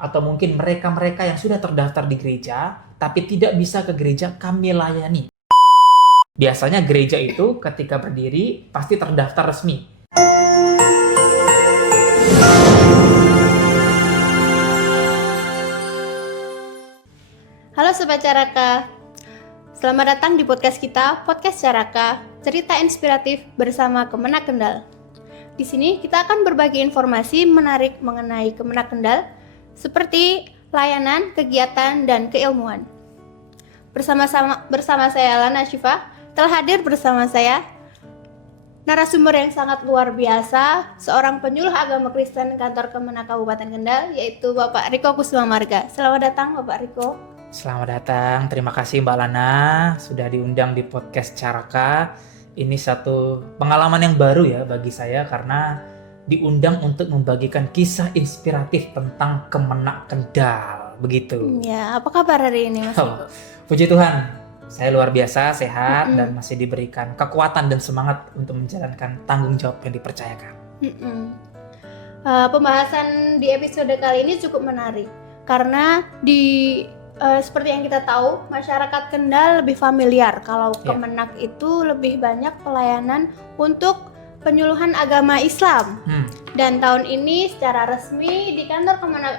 atau mungkin mereka-mereka yang sudah terdaftar di gereja tapi tidak bisa ke gereja, kami layani. Biasanya gereja itu ketika berdiri pasti terdaftar resmi. Halo Sobat Caraka, selamat datang di podcast kita, Podcast Caraka, cerita inspiratif bersama Kemenak Kendal. Di sini kita akan berbagi informasi menarik mengenai Kemenak Kendal, seperti layanan, kegiatan, dan keilmuan. Bersama saya Lana Syifa, telah hadir bersama saya narasumber yang sangat luar biasa, seorang penyuluh agama Kristen kantor Kemenak Kabupaten Kendal, yaitu Bapak Riko Kusuma Marga. Selamat datang Bapak Riko. Selamat datang, terima kasih Mbak Lana sudah diundang di podcast Caraka. Ini satu pengalaman yang baru ya bagi saya karena diundang untuk membagikan kisah inspiratif tentang Kemenak Kendal, begitu. Ya, apa kabar hari ini Mas Riko? Puji Tuhan, saya luar biasa, sehat dan masih diberikan kekuatan dan semangat untuk menjalankan tanggung jawab yang dipercayakan. Pembahasan di episode kali ini cukup menarik karena seperti yang kita tahu, masyarakat Kendal lebih familiar kalau Kemenak itu lebih banyak pelayanan untuk penyuluhan agama Islam. Dan tahun ini secara resmi di kantor Kemenak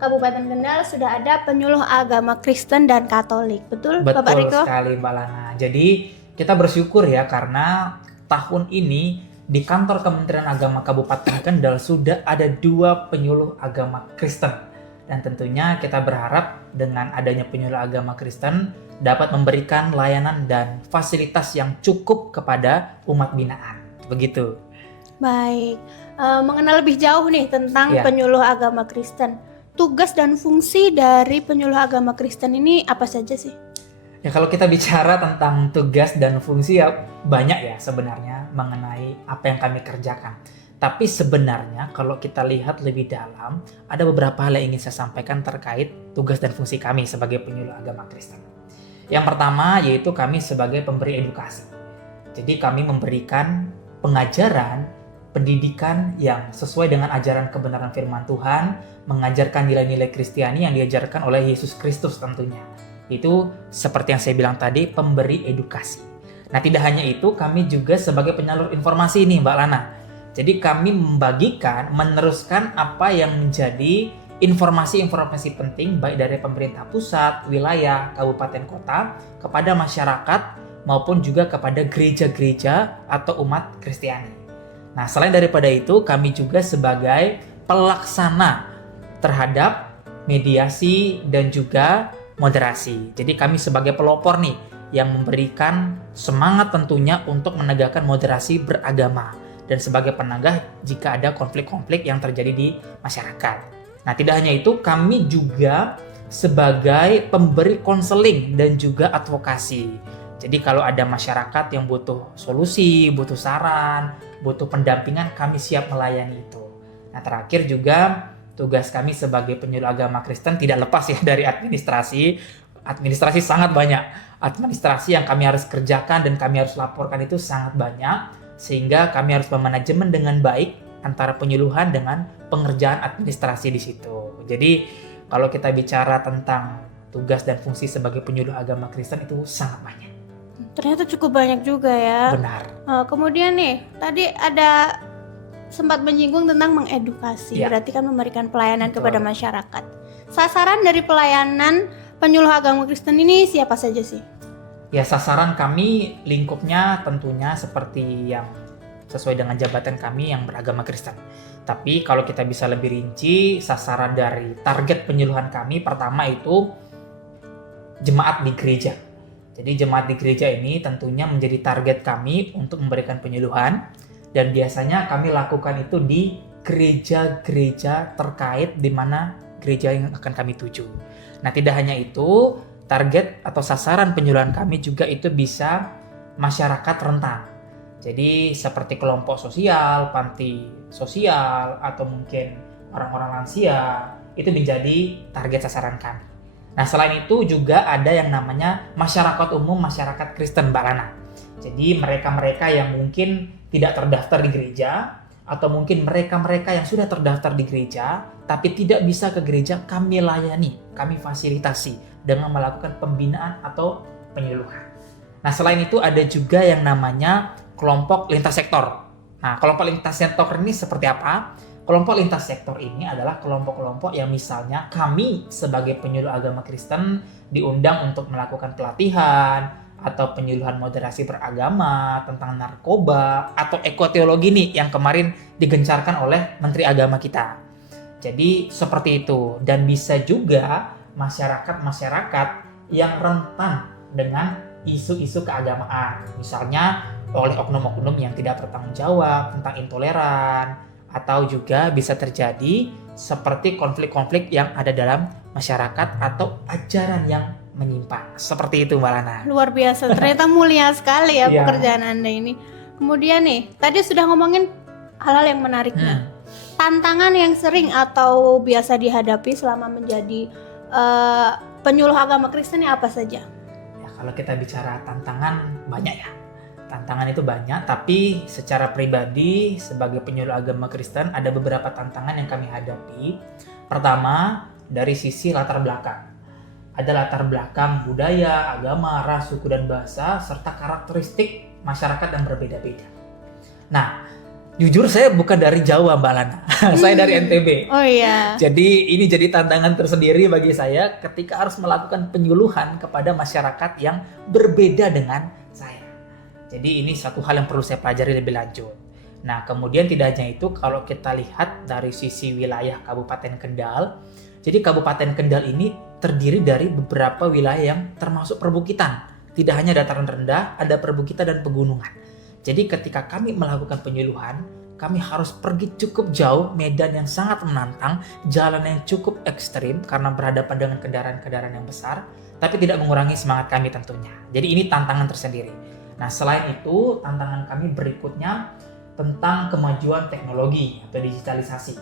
Kabupaten Kendal sudah ada penyuluh agama Kristen dan Katolik. Betul Bapak Riko? Betul sekali Mbak Lana. Jadi kita bersyukur ya karena tahun ini di kantor Kementerian Agama Kabupaten Kendal sudah ada 2 penyuluh agama Kristen. Dan tentunya kita berharap dengan adanya penyuluh agama Kristen dapat memberikan layanan dan fasilitas yang cukup kepada umat binaan. Begitu. Baik, mengenal lebih jauh nih tentang penyuluh agama Kristen. Tugas dan fungsi dari penyuluh agama Kristen ini apa saja sih? Ya kalau kita bicara tentang tugas dan fungsi ya banyak ya sebenarnya mengenai apa yang kami kerjakan. Tapi sebenarnya kalau kita lihat lebih dalam, ada beberapa hal yang ingin saya sampaikan terkait tugas dan fungsi kami sebagai penyuluh agama Kristen. Yang pertama yaitu kami sebagai pemberi edukasi. Jadi kami memberikan pengajaran, pendidikan yang sesuai dengan ajaran kebenaran firman Tuhan, mengajarkan nilai-nilai Kristiani yang diajarkan oleh Yesus Kristus tentunya. Itu seperti yang saya bilang tadi, pemberi edukasi. Nah tidak hanya itu, kami juga sebagai penyalur informasi nih Mbak Lana. Jadi kami membagikan, meneruskan apa yang menjadi informasi-informasi penting baik dari pemerintah pusat, wilayah, kabupaten, kota kepada masyarakat maupun juga kepada gereja-gereja atau umat Kristiani. Nah, selain daripada itu, kami juga sebagai pelaksana terhadap mediasi dan juga moderasi. Jadi kami sebagai pelopor nih yang memberikan semangat tentunya untuk menegakkan moderasi beragama. Dan sebagai penanggah jika ada konflik-konflik yang terjadi di masyarakat. Nah, tidak hanya itu, kami juga sebagai pemberi konseling dan juga advokasi. Jadi kalau ada masyarakat yang butuh solusi, butuh saran, butuh pendampingan, kami siap melayani itu. Nah, terakhir juga tugas kami sebagai penyuluh agama Kristen tidak lepas ya dari administrasi. Administrasi sangat banyak. Administrasi yang kami harus kerjakan dan kami harus laporkan itu sangat banyak. Sehingga kami harus memanajemen dengan baik antara penyuluhan dengan pengerjaan administrasi di situ. Jadi kalau kita bicara tentang tugas dan fungsi sebagai penyuluh agama Kristen itu sangat banyak. Ternyata cukup banyak juga ya. Benar. Kemudian nih, tadi ada sempat menyinggung tentang mengedukasi. Berarti kan memberikan pelayanan kepada masyarakat. Sasaran dari pelayanan penyuluh agama Kristen ini siapa saja sih? Ya, sasaran kami lingkupnya tentunya seperti yang sesuai dengan jabatan kami yang beragama Kristen. Tapi kalau kita bisa lebih rinci, sasaran dari target penyuluhan kami pertama itu jemaat di gereja. Jadi jemaat di gereja ini tentunya menjadi target kami untuk memberikan penyuluhan. Dan biasanya kami lakukan itu di gereja-gereja terkait di mana gereja yang akan kami tuju. Nah, tidak hanya itu, target atau sasaran penyuluhan kami juga itu bisa masyarakat rentan. Jadi seperti kelompok sosial, panti sosial, atau mungkin orang-orang lansia, itu menjadi target sasaran kami. Nah, selain itu juga ada yang namanya masyarakat umum, masyarakat Kristen Mbak Lana. Jadi mereka-mereka yang mungkin tidak terdaftar di gereja, atau mungkin mereka-mereka yang sudah terdaftar di gereja tapi tidak bisa ke gereja, kami layani, kami fasilitasi dengan melakukan pembinaan atau penyuluhan. Nah, selain itu ada juga yang namanya kelompok lintas sektor. Nah, kelompok lintas sektor ini seperti apa? Kelompok lintas sektor ini adalah kelompok-kelompok yang misalnya kami sebagai penyuluh agama Kristen diundang untuk melakukan pelatihan atau penyuluhan moderasi beragama tentang narkoba atau ekoteologi nih yang kemarin digencarkan oleh Menteri Agama kita. Jadi seperti itu, dan bisa juga masyarakat-masyarakat yang rentan dengan isu-isu keagamaan, misalnya oleh oknum-oknum yang tidak bertanggung jawab tentang intoleran, atau juga bisa terjadi seperti konflik-konflik yang ada dalam masyarakat atau ajaran yang menyimpang. Seperti itu Mbak Lana. Luar biasa, ternyata mulia sekali ya Iya. pekerjaan Anda ini. Kemudian nih, tadi sudah ngomongin hal-hal yang menariknya. Tantangan yang sering atau biasa dihadapi selama menjadi penyuluh agama Kristen ini apa saja? Ya, kalau kita bicara tantangan banyak ya. Tantangan itu banyak, tapi secara pribadi sebagai penyuluh agama Kristen ada beberapa tantangan yang kami hadapi. Pertama, dari sisi latar belakang. Ada latar belakang budaya, agama, ras, suku, dan bahasa, serta karakteristik masyarakat yang berbeda-beda. Nah, jujur saya bukan dari Jawa Mbak Lana, saya dari NTB. Oh iya. Jadi ini jadi tantangan tersendiri bagi saya ketika harus melakukan penyuluhan kepada masyarakat yang berbeda dengan saya. Jadi ini satu hal yang perlu saya pelajari lebih lanjut. Nah, kemudian tidak hanya itu, kalau kita lihat dari sisi wilayah Kabupaten Kendal, jadi Kabupaten Kendal ini terdiri dari beberapa wilayah yang termasuk perbukitan. Tidak hanya dataran rendah, ada perbukitan dan pegunungan. Jadi ketika kami melakukan penyuluhan, kami harus pergi cukup jauh, medan yang sangat menantang, jalan yang cukup ekstrim karena berhadapan dengan kendaraan-kendaraan yang besar, tapi tidak mengurangi semangat kami tentunya. Jadi ini tantangan tersendiri. Nah, selain itu, tantangan kami berikutnya tentang kemajuan teknologi atau digitalisasi.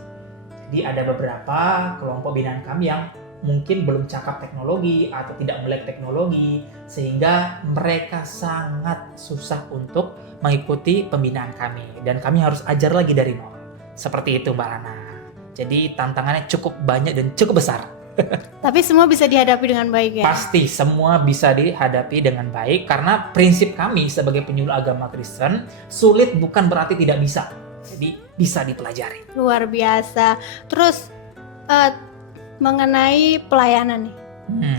Jadi ada beberapa kelompok binaan kami yang mungkin belum cakap teknologi atau tidak melek teknologi, sehingga mereka sangat susah untuk mengikuti pembinaan kami, dan kami harus ajar lagi dari nol. Seperti itu Mbak Lana. Jadi tantangannya cukup banyak dan cukup besar. Tapi semua bisa dihadapi dengan baik ya? Pasti semua bisa dihadapi dengan baik, karena prinsip kami sebagai penyuluh agama Kristen, sulit bukan berarti tidak bisa. Jadi bisa dipelajari. Luar biasa. Terus mengenai pelayanan nih.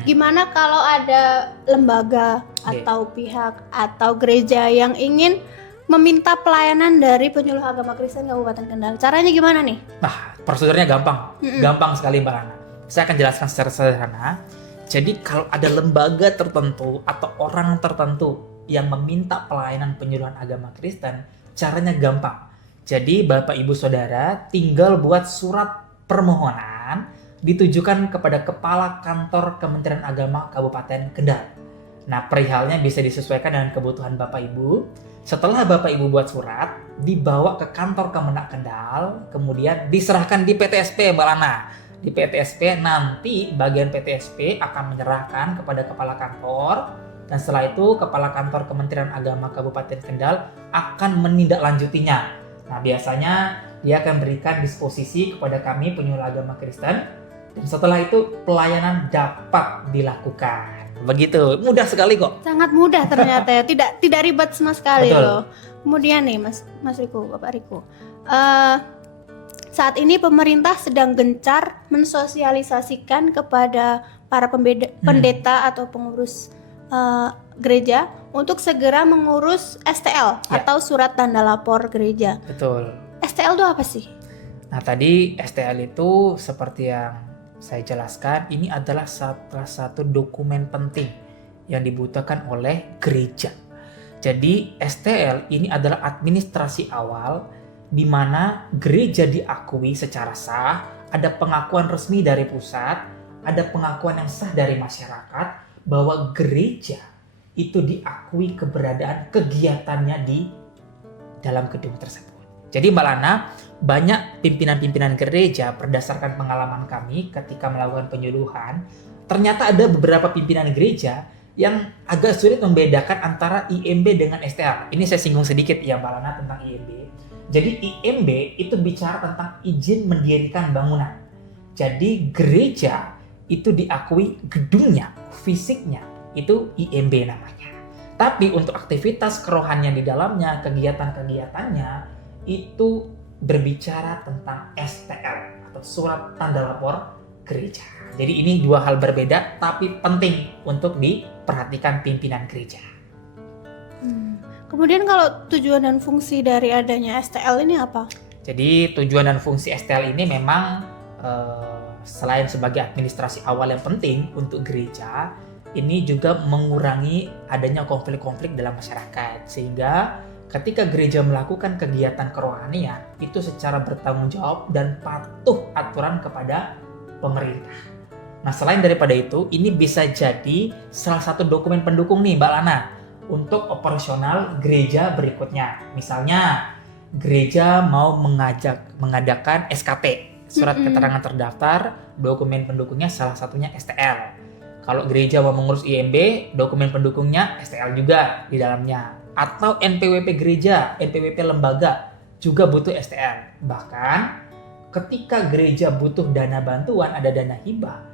Gimana kalau ada lembaga atau pihak atau gereja yang ingin meminta pelayanan dari penyuluh agama Kristen Kabupaten Kendal? Caranya gimana nih? Nah, prosedurnya gampang. Gampang sekali Mbak Lana. Saya akan jelaskan secara sederhana. Jadi kalau ada lembaga tertentu atau orang tertentu yang meminta pelayanan penyuluhan agama Kristen, caranya gampang. Jadi Bapak Ibu Saudara tinggal buat surat permohonan ditujukan kepada Kepala Kantor Kementerian Agama Kabupaten Kendal. Nah, perihalnya bisa disesuaikan dengan kebutuhan Bapak Ibu. Setelah Bapak Ibu buat surat, dibawa ke kantor Kemenak Kendal, kemudian diserahkan di PTSP Mbak Lana. Di PTSP nanti bagian PTSP akan menyerahkan kepada Kepala Kantor, dan setelah itu Kepala Kantor Kementerian Agama Kabupaten Kendal akan menindaklanjutinya. Nah, biasanya dia akan berikan disposisi kepada kami penyuluh agama Kristen, dan setelah itu pelayanan dapat dilakukan. Begitu, mudah sekali kok. Sangat mudah ternyata ya, tidak ribet sama sekali. Betul. Loh. Kemudian nih Mas Riko, Bapak Riko, saat ini pemerintah sedang gencar mensosialisasikan kepada para pendeta atau pengurus gereja untuk segera mengurus STL atau surat tanda lapor gereja. Betul. STL itu apa sih? Nah, tadi STL itu seperti yang saya jelaskan, ini adalah salah satu dokumen penting yang dibutuhkan oleh gereja. Jadi STL ini adalah administrasi awal di mana gereja diakui secara sah, ada pengakuan resmi dari pusat, ada pengakuan yang sah dari masyarakat bahwa gereja itu diakui keberadaan kegiatannya di dalam gedung tersebut. Jadi Mbak Lana, banyak pimpinan-pimpinan gereja berdasarkan pengalaman kami ketika melakukan penyuluhan, ternyata ada beberapa pimpinan gereja yang agak sulit membedakan antara IMB dengan STL. Ini saya singgung sedikit ya Mbak Lana tentang IMB. Jadi IMB itu bicara tentang izin mendirikan bangunan. Jadi gereja itu diakui gedungnya, fisiknya, itu IMB namanya. Tapi untuk aktivitas kerohanian di dalamnya, kegiatan-kegiatannya, itu berbicara tentang STL atau surat tanda lapor gereja. Jadi ini dua hal berbeda tapi penting untuk diperhatikan pimpinan gereja. Kemudian kalau tujuan dan fungsi dari adanya STL ini apa? Jadi tujuan dan fungsi STL ini memang selain sebagai administrasi awal yang penting untuk gereja, ini juga mengurangi adanya konflik-konflik dalam masyarakat. Sehingga ketika gereja melakukan kegiatan kerohanian, itu secara bertanggung jawab dan patuh aturan kepada pemerintah. Nah, selain daripada itu, ini bisa jadi salah satu dokumen pendukung nih Mbak Lana untuk operasional gereja berikutnya. Misalnya, gereja mau mengadakan SKT, surat keterangan terdaftar, dokumen pendukungnya salah satunya STL. Kalau gereja mau mengurus IMB, dokumen pendukungnya STL juga di dalamnya. Atau NPWP gereja, NPWP lembaga juga butuh STL. Bahkan ketika gereja butuh dana bantuan, ada dana hibah,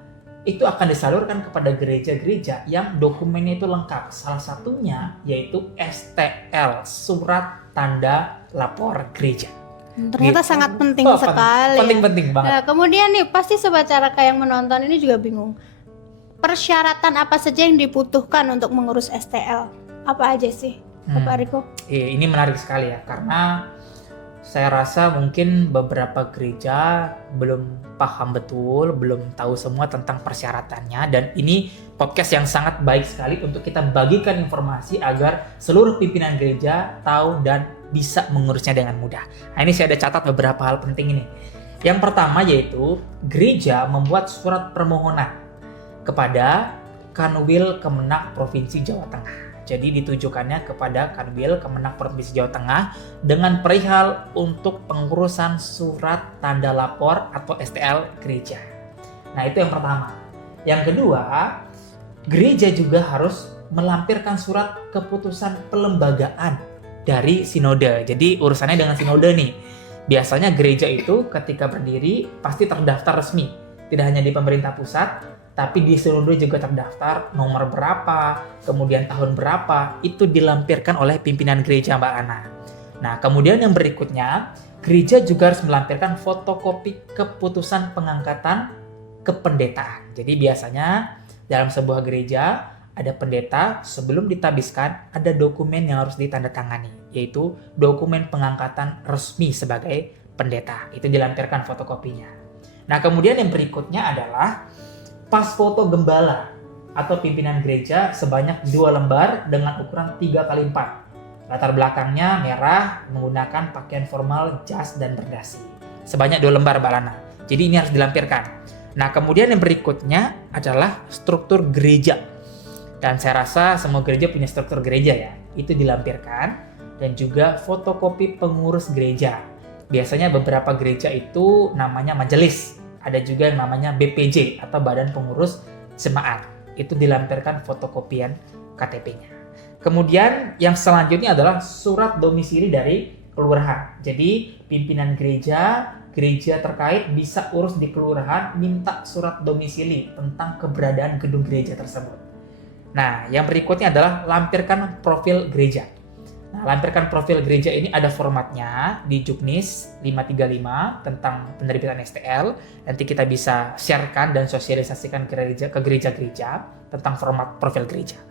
itu akan disalurkan kepada gereja-gereja yang dokumennya itu lengkap. Salah satunya yaitu STL, surat tanda lapor gereja. Ternyata Gitu. sangat penting sekali. Penting banget. Nah, kemudian nih pasti Sobat Caraka yang menonton ini juga bingung. Persyaratan apa saja yang dibutuhkan untuk mengurus STL? Apa aja sih, Bapak Riko? Ini menarik sekali ya, karena saya rasa mungkin beberapa gereja belum paham betul, belum tahu semua tentang persyaratannya, dan ini podcast yang sangat baik sekali untuk kita bagikan informasi agar seluruh pimpinan gereja tahu dan bisa mengurusnya dengan mudah. Nah, ini saya ada catat beberapa hal penting ini. Yang pertama yaitu gereja membuat surat permohonan kepada Kanwil Kemenak Provinsi Jawa Tengah. Jadi ditujukannya kepada Kanwil Kemenak Provinsi Jawa Tengah dengan perihal untuk pengurusan surat tanda lapor atau STL gereja. Nah, itu yang pertama. Yang kedua, gereja juga harus melampirkan surat keputusan pelembagaan dari sinode. Jadi urusannya dengan sinode nih. Biasanya gereja itu ketika berdiri pasti terdaftar resmi. Tidak hanya di pemerintah pusat, tapi di sinode juga terdaftar nomor berapa, kemudian tahun berapa, itu dilampirkan oleh pimpinan gereja Mbak Ana. Nah, kemudian yang berikutnya, gereja juga harus melampirkan fotokopi keputusan pengangkatan kependetaan. Jadi biasanya dalam sebuah gereja ada pendeta, sebelum ditabiskan ada dokumen yang harus ditandatangani, yaitu dokumen pengangkatan resmi sebagai pendeta. Itu dilampirkan fotokopinya. Nah, kemudian yang berikutnya adalah pas foto gembala atau pimpinan gereja sebanyak 2 lembar dengan ukuran 3x4. Latar belakangnya merah, menggunakan pakaian formal, jas dan berdasi. Sebanyak 2 lembar Mbak Lana. Jadi ini harus dilampirkan. Nah, kemudian yang berikutnya adalah struktur gereja. Dan saya rasa semua gereja punya struktur gereja ya. Itu dilampirkan, dan juga fotokopi pengurus gereja. Biasanya beberapa gereja itu namanya majelis. Ada juga yang namanya BPJ atau Badan Pengurus Jemaat. Itu dilampirkan fotokopian KTP-nya. Kemudian yang selanjutnya adalah surat domisili dari kelurahan. Jadi pimpinan gereja terkait bisa urus di kelurahan, minta surat domisili tentang keberadaan gedung gereja tersebut. Nah, yang berikutnya adalah lampirkan profil gereja. Nah, lampirkan profil gereja ini ada formatnya di Juknis 535 tentang penerbitan STL. Nanti kita bisa sharekan dan sosialisasikan ke gereja-gereja tentang format profil gereja.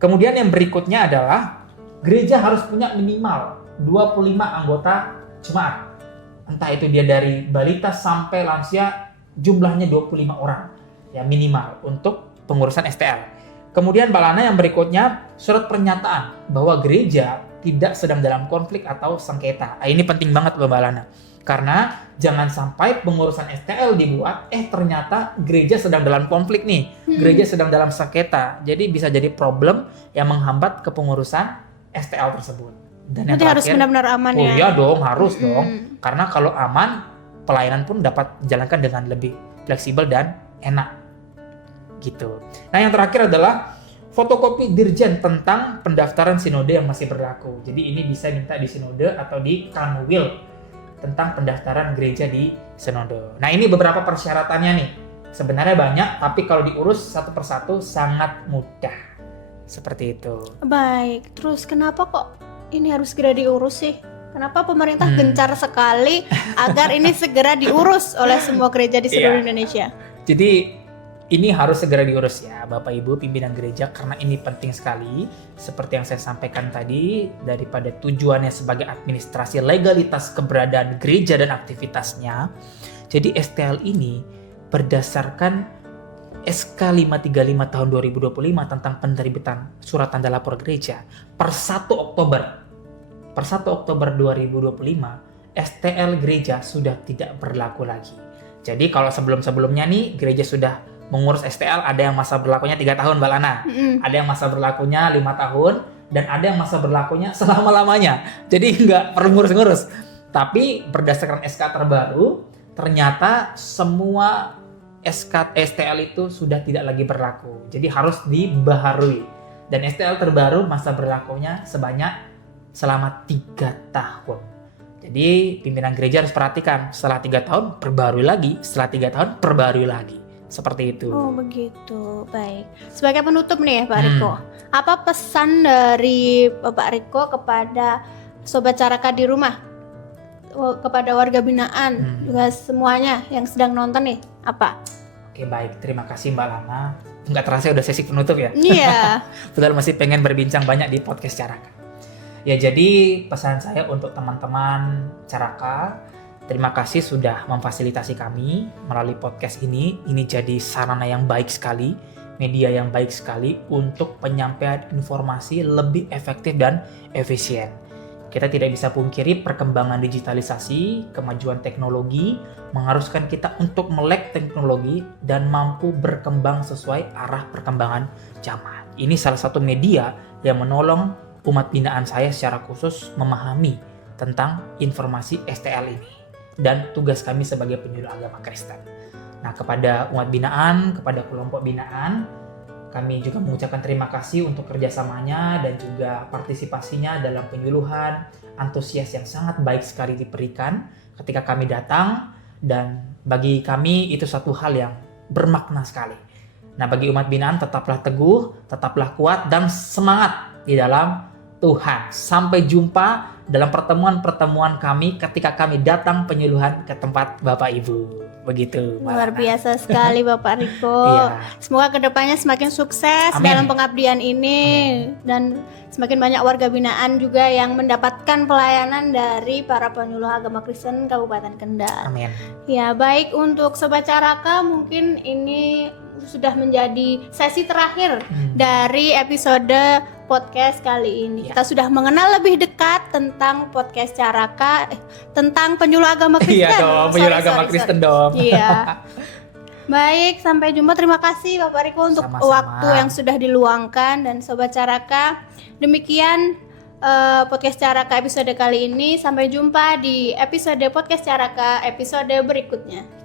Kemudian yang berikutnya adalah gereja harus punya minimal 25 anggota jemaat. Entah itu dia dari balita sampai lansia, jumlahnya 25 orang. Ya, minimal untuk pengurusan STL. Kemudian Mbak Lana yang berikutnya, surat pernyataan bahwa gereja tidak sedang dalam konflik atau sengketa. Nah, ini penting banget loh Mbak Lana. Karena jangan sampai pengurusan STL dibuat, ternyata gereja sedang dalam konflik nih. Gereja sedang dalam sengketa. Jadi bisa jadi problem yang menghambat kepengurusan STL tersebut. Dan yang Jadi harus benar-benar aman ya? Iya dong, harus dong. Karena kalau aman, pelayanan pun dapat dijalankan dengan lebih fleksibel dan enak. Gitu. Nah, yang terakhir adalah fotokopi dirjen tentang pendaftaran sinode yang masih berlaku. Jadi ini bisa minta di sinode atau di Kanwil tentang pendaftaran gereja di sinode. Nah, ini beberapa persyaratannya nih. Sebenarnya banyak, tapi kalau diurus satu persatu sangat mudah. Seperti itu. Baik, terus kenapa kok ini harus segera diurus sih? Kenapa pemerintah gencar sekali agar ini segera diurus oleh semua gereja di seluruh Indonesia? Jadi ini harus segera diurus ya Bapak Ibu pimpinan gereja, karena ini penting sekali. Seperti yang saya sampaikan tadi, daripada tujuannya sebagai administrasi legalitas keberadaan gereja dan aktivitasnya. Jadi STL ini berdasarkan SK 535 tahun 2025 tentang penerbitan surat tanda lapor gereja per 1 Oktober 2025 STL gereja sudah tidak berlaku lagi. Jadi kalau sebelum-sebelumnya nih gereja sudah mengurus STL, ada yang masa berlakunya 3 tahun Mbak Lana, ada yang masa berlakunya 5 tahun, dan ada yang masa berlakunya selama-lamanya. Jadi nggak perlu ngurus-ngurus. Tapi berdasarkan SK terbaru, ternyata semua STL itu sudah tidak lagi berlaku. Jadi harus dibaharui. Dan STL terbaru masa berlakunya selama 3 tahun. Jadi pimpinan gereja harus perhatikan, setelah 3 tahun perbarui lagi, setelah 3 tahun perbarui lagi. Seperti itu. Oh begitu, baik. Sebagai penutup nih ya Pak Riko, apa pesan dari Bapak Riko kepada Sobat Caraka di rumah, kepada warga binaan, juga semuanya yang sedang nonton nih, apa? Oke baik, terima kasih Mbak Lana. Nggak terasa udah sesi penutup ya? Iya. Padahal masih pengen berbincang banyak di podcast Caraka. Ya jadi pesan saya untuk teman-teman Caraka, terima kasih sudah memfasilitasi kami melalui podcast ini. Ini jadi sarana yang baik sekali, media yang baik sekali untuk penyampaian informasi lebih efektif dan efisien. Kita tidak bisa pungkiri perkembangan digitalisasi, kemajuan teknologi mengharuskan kita untuk melek teknologi dan mampu berkembang sesuai arah perkembangan zaman. Ini salah satu media yang menolong umat binaan saya secara khusus memahami tentang informasi STL ini dan tugas kami sebagai penyuluh agama Kristen. Nah, kepada umat binaan, kepada kelompok binaan, kami juga mengucapkan terima kasih untuk kerjasamanya dan juga partisipasinya dalam penyuluhan, antusias yang sangat baik sekali diberikan ketika kami datang, dan bagi kami itu satu hal yang bermakna sekali. Nah, bagi umat binaan tetaplah teguh, tetaplah kuat dan semangat di dalam Tuhan. Sampai jumpa dalam pertemuan-pertemuan kami ketika kami datang penyuluhan ke tempat Bapak Ibu. Begitu. Luar biasa sekali Bapak Riko. Iya. Semoga kedepannya semakin sukses dalam pengabdian ini. Dan semakin banyak warga binaan juga yang mendapatkan pelayanan dari para penyuluh agama Kristen Kabupaten Kendal. Amin. Ya, baik, untuk Sobat Caraka, mungkin ini sudah menjadi sesi terakhir dari episode podcast kali ini. Kita sudah mengenal lebih dekat tentang podcast Caraka, tentang penyuluh agama Kristen. Iya dong, penyuluh agama Kristen dong. Iya. Baik, sampai jumpa. Terima kasih Bapak Riko untuk waktu yang sudah diluangkan, dan Sobat Caraka. Demikian podcast Caraka episode kali ini. Sampai jumpa di episode podcast Caraka episode berikutnya.